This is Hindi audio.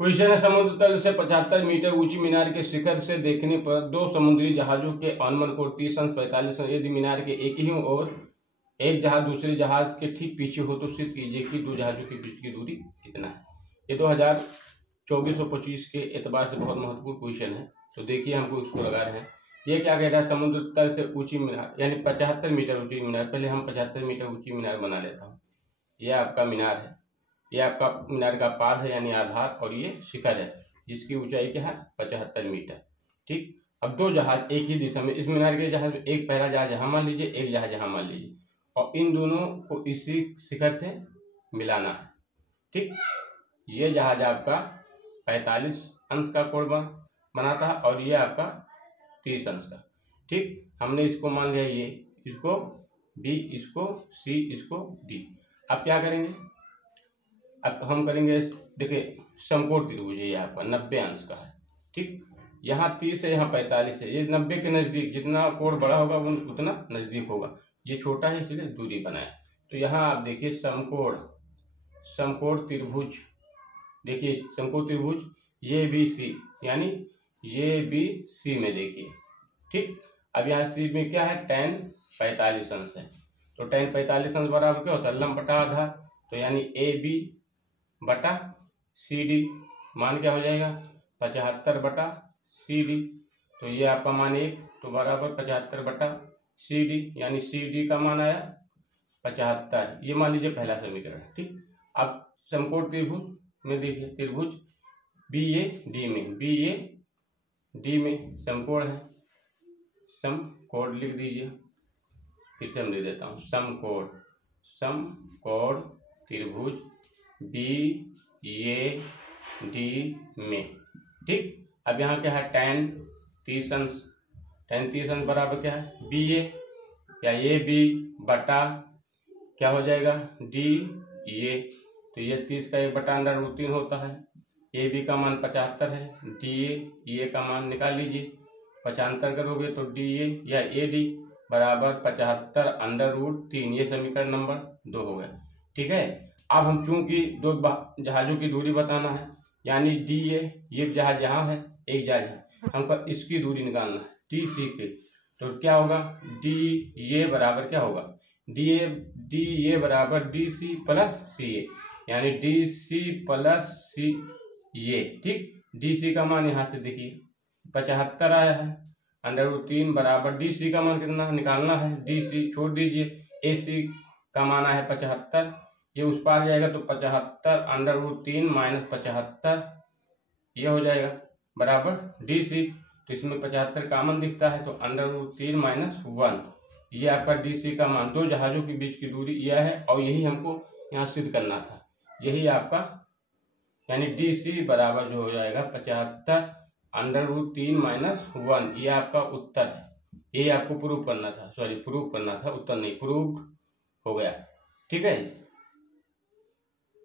क्वेश्चन है, समुद्र तल से 75 मीटर ऊंची मीनार के शिखर से देखने पर दो समुद्री जहाजों के ऑनमन कोण 30 अंश 45 अंश, यदि मीनार के एक ही और एक जहाज दूसरे जहाज के ठीक पीछे हो तो सिद्ध कीजिए कि दो जहाजों के बीच की दूरी कितना है। ये 2024 और 25 के एतबार से बहुत महत्वपूर्ण क्वेश्चन है। तो देखिए हमको उसको लगा रहे हैं। ये क्या कह रहा है, समुद्र तल से ऊंची मीनार यानी 75 मीटर ऊंची मीनार। पहले हम 75 मीटर ऊंची मीनार बना लेता हूँ। ये आपका मीनार है, ये आपका मीनार का पाद है यानी आधार, और ये शिखर है जिसकी ऊंचाई क्या है 75 मीटर। ठीक, अब दो जहाज एक ही दिशा में, इस मीनार के जहाज में एक पहला जहाज यहाँ मान लीजिए, एक जहाज यहाँ मान लीजिए, और इन दोनों को इसी शिखर से मिलाना है। ठीक, ये जहाज आपका 45 अंश का कोण बनाता है और ये आपका 30 अंश का। ठीक, हमने इसको मान लिया, ये इसको बी, इसको सी, इसको डी। अब क्या करेंगे, अब हम करेंगे, देखिए समकोण त्रिभुज ये आपका 90 अंश का है। ठीक, यहाँ 30 है, यहाँ 45 है, ये 90 के नज़दीक, जितना कोण बड़ा होगा वो उतना नज़दीक होगा। ये छोटा है इसलिए दूरी बनाए। तो यहाँ आप देखिए समकोण त्रिभुज, देखिए समकोण त्रिभुज ये बी सी, यानी ये बी सी में देखिए। ठीक, अब यहाँ सी में क्या है, tan 45 अंश है। तो tan 45 अंश बराबर क्या होता है, लंब बटा आधार। तो यानी ए बी बटा सी डी, मान क्या हो जाएगा 75 बटा सी डी। तो ये आपका मान 1, तो बराबर 75 बटा सी डी, यानी सी डी का मान आया 75। ये मान लीजिए पहला समीकरण। ठीक, अब समकोण त्रिभुज में देखिए, त्रिभुज बी ए डी में, बी ए डी में समकोण है, समकोण लिख दीजिए, फिर से हम लिख देता हूँ, समकोण त्रिभुज बी ए डी में। ठीक, अब यहाँ क्या है, tan 30 अंश बराबर क्या है, बी ए या ए बी बटा क्या हो जाएगा डी ए। तो ये 30 का 1 बटा √3 होता है। ए बी का मान 75 है, डी ए का मान निकाल लीजिए, 75 करोगे तो डी ए या ए डी बराबर 75 √3। ये समीकरण नंबर 2 हो गया। ठीक है, अब हम चूंकि दो जहाजों की दूरी बताना है, यानी डी ए, ये जहाज यहाँ है, एक जहाज है, हमको इसकी दूरी निकालना है टी सी के। तो क्या होगा, डी ए बराबर क्या होगा, डी ए बराबर डी सी प्लस सी ए, यानी डी सी प्लस सी ए। ठीक, डी सी का मान यहाँ से देखिए 75 आया है, √3 बराबर डी सी का मान कितना निकालना है, डी सी छोड़ दीजिए, ए सी का मान है 75, ये उस पार जाएगा तो 75 √3 माइनस 75 ये हो जाएगा बराबर डी सी। तो इसमें 75 कॉमन दिखता है, तो √3 माइनस 1 ये आपका डी सी का मान। दो जहाजों के बीच की दूरी यह है और यही हमको यहाँ सिद्ध करना था। यही आपका यानी डी सी बराबर जो हो जाएगा 75 √3 माइनस 1, ये आपका उत्तर है। ये आपको प्रूव करना था, उत्तर नहीं, प्रूव हो गया। ठीक है।